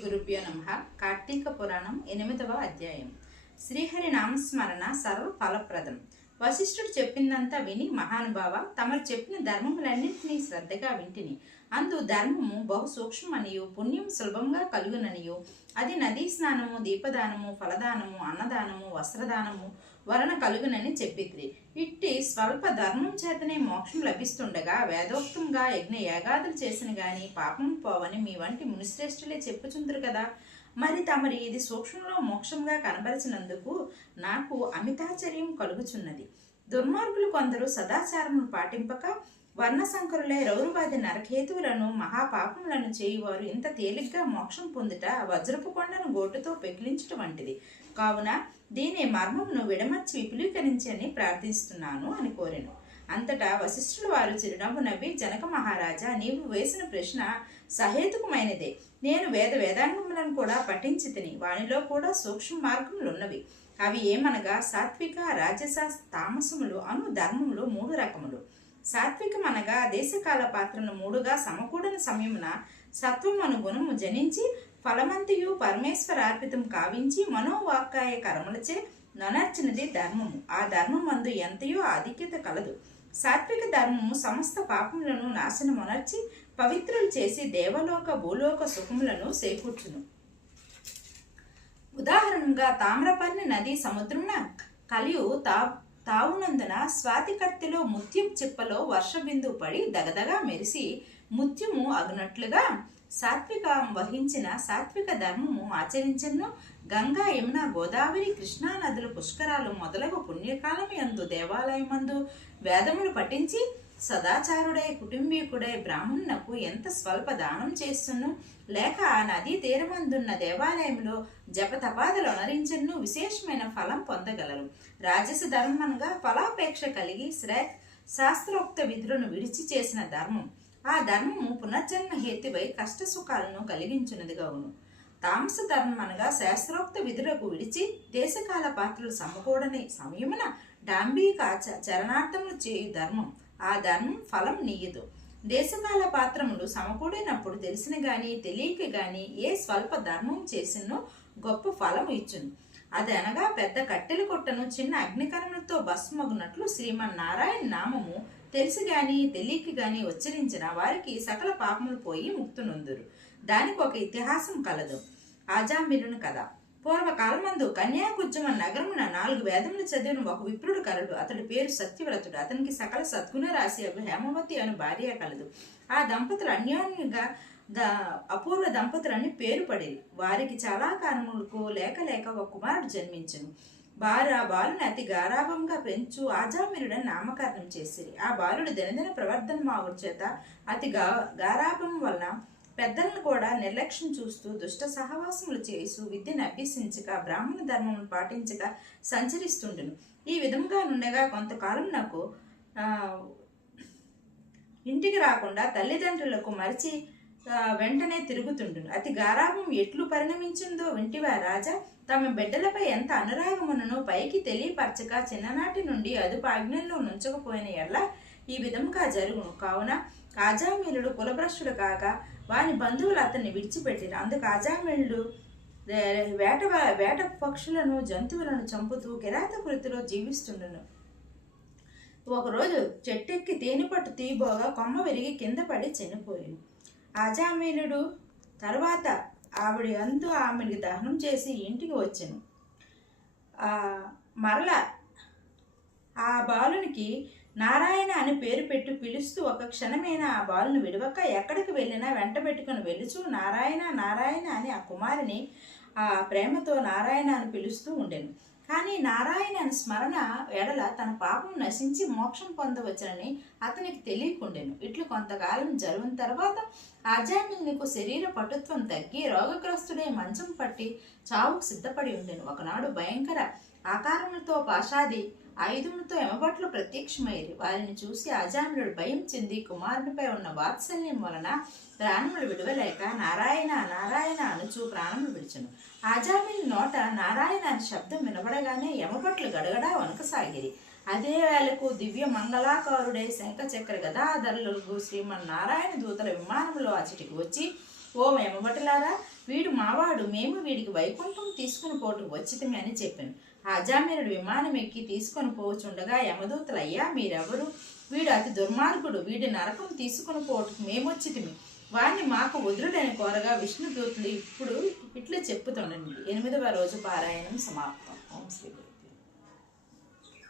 గురుభ్యో నమః. కార్తీక పురాణం 8వ అధ్యాయం. శ్రీహరి నామస్మరణ సర్వ ఫలప్రదం. వశిష్ఠుడు చెప్పిందంతా విని, మహానుభావ, తమరు చెప్పిన ధర్మములన్నింటినీ శ్రద్ధగా వింటిని. అందు ధర్మము బహు సూక్ష్మనియు పుణ్యం సులభంగా కలుగుననియు, అది నదీ స్నానము, దీపదానము, ఫలదానము, అన్నదానము, వస్త్రదానము వలన కలుగునని చెప్పిద్రి. ఇట్టి స్వల్ప ధర్మం చేతనే మోక్షం లభిస్తుండగా వేదోక్తంగా యజ్ఞ యాగాదులు చేసిన గాని పాపం పోవని మీ వంటి మునిశ్రేష్ఠులే చెప్పుచుందరు కదా. మరి తమరి ఇది సూక్ష్మంలో మోక్షంగా కనబరిచినందుకు నాకు అమితాచర్యం కలుగుచున్నది. దుర్మార్గులు కొందరు సదాచారమును పాటింపక వర్ణశంకరులే రౌరవాది నరకేతువులను మహాపాపములను చేయువారు ఇంత తేలిగ్గా మోక్షం పొందుట వజ్రపు కొండను గోటుతో పెకిలించుట వంటిది. కావున దీని మర్మమును విడమర్చి విపులీకరించని ప్రార్థిస్తున్నాను అని కోరెను. అంతటా వశిష్ఠుల వారు చిరునవ్వు నవ్వి, జనక మహారాజా, నీవు వేసిన ప్రశ్న సహేతుకమైనదే. నేను వేదాంగములను కూడా పఠించితిని. వానిలో కూడా సూక్ష్మ మార్గములున్నవి. అవి ఏమనగా సాత్విక, రాజస, తామసములు అను ధర్మములు 3 రకములు. సాత్వికం అనగా దేశకాల పాత్రను 3గా సమకూడని సమయమున సత్వమను గుణము జనించి ఫలమంతియు పరమేశ్వరార్పితం కావించి మనోవాక్కాయ కర్మలచే ననర్చినది ధర్మము. ఆ ధర్మమందు ఎంతయో ఆధిక్యత కలదు. సాత్విక ధర్మము సమస్త పాపములను నాశనమునర్చి పవిత్రులు చేసి దేవలోక భూలోక సుఖములను చేకూర్చును. ఉదాహరణగా తామ్రపర్ణి నది సముద్రమున కలియు తావునందున స్వాతికర్తిలో ముత్యం చిప్పలో వర్షబిందు పడి దగదగా మెరిసి ముత్యము అగునట్లుగా సాత్విక వహించిన సాత్విక ధర్మము ఆచరించను. గంగా, యమున, గోదావరి, కృష్ణా నదులు, పుష్కరాలు మొదలగు పుణ్యకాలము యందు దేవాలయమందు వేదములు పఠించి సదాచారుడై కుటుంబీకుడై బ్రాహ్మణునకు ఎంత స్వల్ప దానం చేస్తును, లేక ఆ నదీ తీరమందున్న దేవాలయంలో జపతపాదలు అనరించను విశేషమైన ఫలం పొందగలరు. రాజస ధర్మనగా ఫలాపేక్ష కలిగి శాస్త్రోక్త విధులను విడిచి చేసిన ధర్మం. ఆ ధర్మము పునర్జన్మ హేతువై కష్ట సుఖాలను కలిగించున్నదిగా అవును. తామస ధర్మం అనగా శాస్త్రోక్త విధులకు విడిచి దేశకాల పాత్రలు సమకూడని సమయమున డాంబిక చరణార్థములు చేయు ధర్మం. ఆ ధర్మం ఫలం నీయదు. దేశకాల పాత్రములు సమకూడినప్పుడు తెలిసిన గాని తెలియక గాని ఏ స్వల్ప ధర్మం చేసినో గొప్ప ఫలం ఇచ్చును. అది అనగా పెద్ద కట్టెల కొట్టను చిన్న అగ్నికర్మలతో భస్మగునట్లు శ్రీమన్నారాయణ నామము తెలిసి గాని తెలియక గాని ఉచ్చరించిన వారికి సకల పాపములు పోయి ముక్తునందురు. దానికి ఒక ఇతిహాసం కలదు. ఆజామిలుని కథ. పూర్వకాలమందు కన్యాకుబ్జమ నగరమున 4 వేదములు చదివిన ఒక విప్రుడు కలడు. అతడి పేరు సత్యవ్రతుడు. అతనికి సకల సద్గుణ రాశి హేమవతి అను భార్య కలదు. ఆ దంపతులు అన్యోన్యంగా అపూర్వ దంపతులని పేరు పడేది. వారికి చాలా కారణములకు లేక లేక ఒక కుమారుడు జన్మించును. ఆ బాలుని అతి గారాభంగా పెంచు ఆజామిలుడని నామకరణం చేసిరి. ఆ బాలుడు దినదిన ప్రవర్ధన మావుడి చేత అతి గారాభం వలన పెద్దలను కూడా నిర్లక్ష్యం చూస్తూ దుష్ట సహవాసములు చేస్తూ విద్యను అభ్యసించక బ్రాహ్మణ ధర్మమును పాటించక సంచరిస్తుండును. ఈ విధంగా నుండగా కొంతకాలం నాకు ఇంటికి రాకుండా తల్లిదండ్రులకు మరిచి వెంటనే తిరుగుతుండును. అతి గారాభం ఎట్లు పరిణమించిందో వింటివా రాజా? తమ బిడ్డలపై ఎంత అనురాగమునను పైకి తెలియపరచక చిన్ననాటి నుండి అదుపు ఆజ్ఞల్లో నుంచకపోయిన ఎల్ల ఈ విధంగా జరుగును. కావున ఆజామిలుడు కులభ్రష్టుడు కాక వాని బంధువులు అతన్ని విడిచిపెట్టిరు. అందుకు ఆజామిలుడు వేట పక్షులను జంతువులను చంపుతూ కిరాత వృత్తిలో జీవిస్తుండును. ఒకరోజు చెట్టెక్కి తేనెపట్టు తీయబోగా కొమ్మ విరిగి కింద పడి చనిపోయాను. ఆజామిలుడు తర్వాత ఆమెకి దహనం చేసి ఇంటికి వచ్చెను. మరల ఆ బాలునికి నారాయణ అని పేరు పెట్టి పిలుస్తూ ఒక క్షణమైన ఆ బాలును విడవక ఎక్కడికి వెళ్ళినా వెంట పెట్టుకుని వెలుచు నారాయణ నారాయణ అని ఆ కుమారుని ఆ ప్రేమతో నారాయణ అని పిలుస్తూ ఉండెను. కానీ నారాయణ అని స్మరణ ఎడల తన పాపం నశించి మోక్షం పొందవచ్చునని అతనికి తెలియకుండెను. ఇట్లు కొంతకాలం జరిగిన తర్వాత ఆజామిలునికి శరీర పటుత్వం తగ్గి రోగగ్రస్తుడై మంచం పట్టి చావుకు సిద్ధపడి ఉండెను. ఒకనాడు భయంకర ఆకారములతో పాషాది ఆయుధములతో యమభట్లు ప్రత్యక్షమయ్యారు. వారిని చూసి ఆజామిలుడు భయం చెంది కుమారునిపై ఉన్న వాత్సల్యం వలన ప్రాణములు విడవలేక నారాయణ నారాయణ అనుచు ప్రాణములు విడిచెను. ఆజామిలు నోట నారాయణ అనే శబ్దం వినబడగానే యమభట్లు గడగడా వణకసాగిరి. అదే వేళకు దివ్య మంగళాకారుడై శంఖచక్ర గదాధరులకు శ్రీమన్నారాయణ దూతల విమానంలో అచటికి వచ్చి, ఓ యమభటులారా, వీడు మావాడు, మేము వీడికి వైకుంఠం తీసుకుని పోటు వచ్చితమే అని చెప్పాను. అజామినుడు విమానం ఎక్కి తీసుకొని పోవచుండగా యమదూతలు, అయ్యా మీరెవరు? వీడు అతి దుర్మార్గుడు, వీడి నరకం తీసుకుని పోటుకు మేమొచ్చితిమి, వాడిని మాకు వదులుడని కోరగా విష్ణుదూతులు ఇప్పుడు ఇట్లా చెప్పుతుండండి. 8వ రోజు పారాయణం సమాప్తం. ఓం శ్రీ గురు.